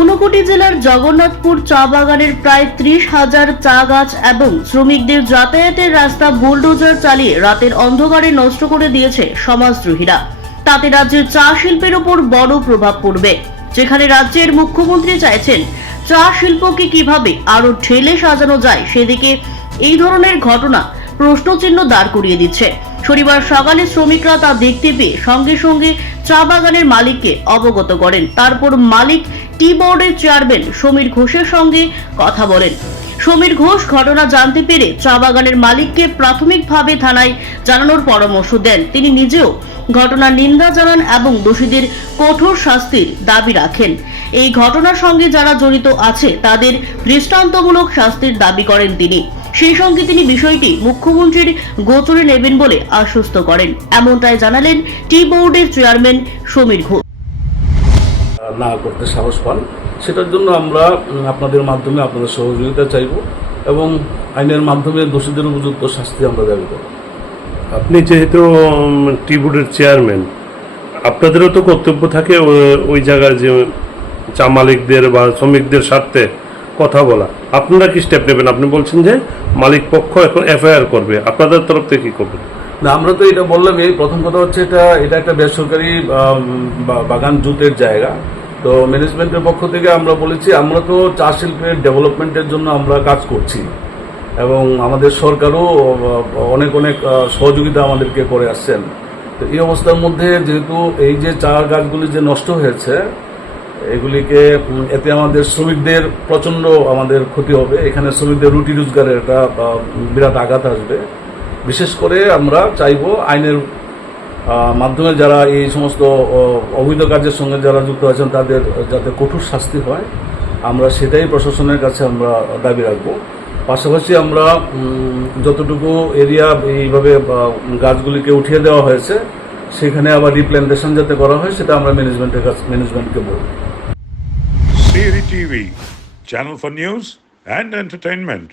ঊনকোটি জেলার জগন্নাথপুর চা বাগানের প্রায় 30,000 চা গাছ এবং শ্রমিকদের যাতায়াতের রাস্তা বুলডোজার চালিয়ে রাতের অন্ধকারে নষ্ট করে দিয়েছে সমাজদ্রোহীরা। তাতে রাজ্যের চা শিল্পের উপর বড় প্রভাব পড়বে। যেখানে রাজ্যের মুখ্যমন্ত্রী চাইছেন চা শিল্পকে কিভাবে আরো ঢেলে সাজানো যায়, সেদিকে এই ধরনের ঘটনা প্রশ্নচিহ্ন দাঁড় করিয়ে দিচ্ছে। শনিবার সকালে শ্রমিকরা তা দেখতে পেয়ে সঙ্গে সঙ্গে চা বাগানের মালিককে অবগত করেন। তারপর মালিক টি বোর্ডের চেয়ারম্যান সমীর ঘোষের সঙ্গে কথা বলেন। সমীর ঘোষ ঘটনা জানতে পেরে চা বাগানের মালিককে প্রাথমিকভাবে থানায় জানানোর পরামর্শ দেন। তিনি নিজেও ঘটনার নিন্দা জানান এবং দোষীদের কঠোর শাস্তির দাবি রাখেন। এই ঘটনার সঙ্গে যারা জড়িত আছে তাদের দৃষ্টান্তমূলক শাস্তির দাবি করেন তিনি। সেই সঙ্গে তিনি বিষয়টি মুখ্যমন্ত্রীর গোচরে নেবেন বলে আশ্বস্ত করেন। এমনটাই জানালেন টি বোর্ডের চেয়ারম্যান সমীর ঘোষ। না করতে সাহস পান, সেটার জন্য আমরা আপনাদের মাধ্যমে আপনাদের সহযোগিতা চাইব এবং আইনের মাধ্যমে দোষীদের উপযুক্ত শাস্তি আমরা দাবি করব। আপনি যেহেতু টি বোর্ডের চেয়ারম্যান, আপনাদেরও তো কর্তব্য থাকে ওই জায়গায় যে চা মালিকদের বা শ্রমিকদের স্বার্থে কথা বলা। আপনারা কি স্টেপ নেবেন? আপনি বলছেন যে মালিক পক্ষ এখন এফআইআর করবে, আপনাদের তরফ থেকে কি করবেন? না, আমরা তো এটা বললাম। এই প্রথম কথা হচ্ছে এটা একটা বেসরকারি বাগান জুতের জায়গা। তো ম্যানেজমেন্টের পক্ষ থেকে আমরা বলেছি আমরা তো চা শিল্পের ডেভেলপমেন্টের জন্য আমরা কাজ করছি এবং আমাদের সরকারও অনেক সহযোগিতা আমাদেরকে করে আসছেন। তো এই অবস্থার মধ্যে যেহেতু এই যে চা গাছগুলি যে নষ্ট হয়েছে, এগুলিকে এতে আমাদের শ্রমিকদের প্রচণ্ড আমাদের ক্ষতি হবে। এখানে শ্রমিকদের রুটি রোজগারের একটা বিরাট আঘাত আসবে। বিশেষ করে আমরা চাইব আইনের মাধ্যমে যারা এই সমস্ত অবৈধ কাজের সঙ্গে যারা যুক্ত আছেন তাদের যাতে কঠোর শাস্তি হয়, আমরা সেটাই প্রশাসনের কাছে আমরা দাবি রাখব। পাশাপাশি আমরা যতটুকু এরিয়া এইভাবে গাছগুলিকে উঠিয়ে দেওয়া হয়েছে সেখানে আবার রিপ্ল্যান্টেশন যাতে করা হয় সেটা আমরা ম্যানেজমেন্টকে বলব। Siri TV, channel for news and entertainment.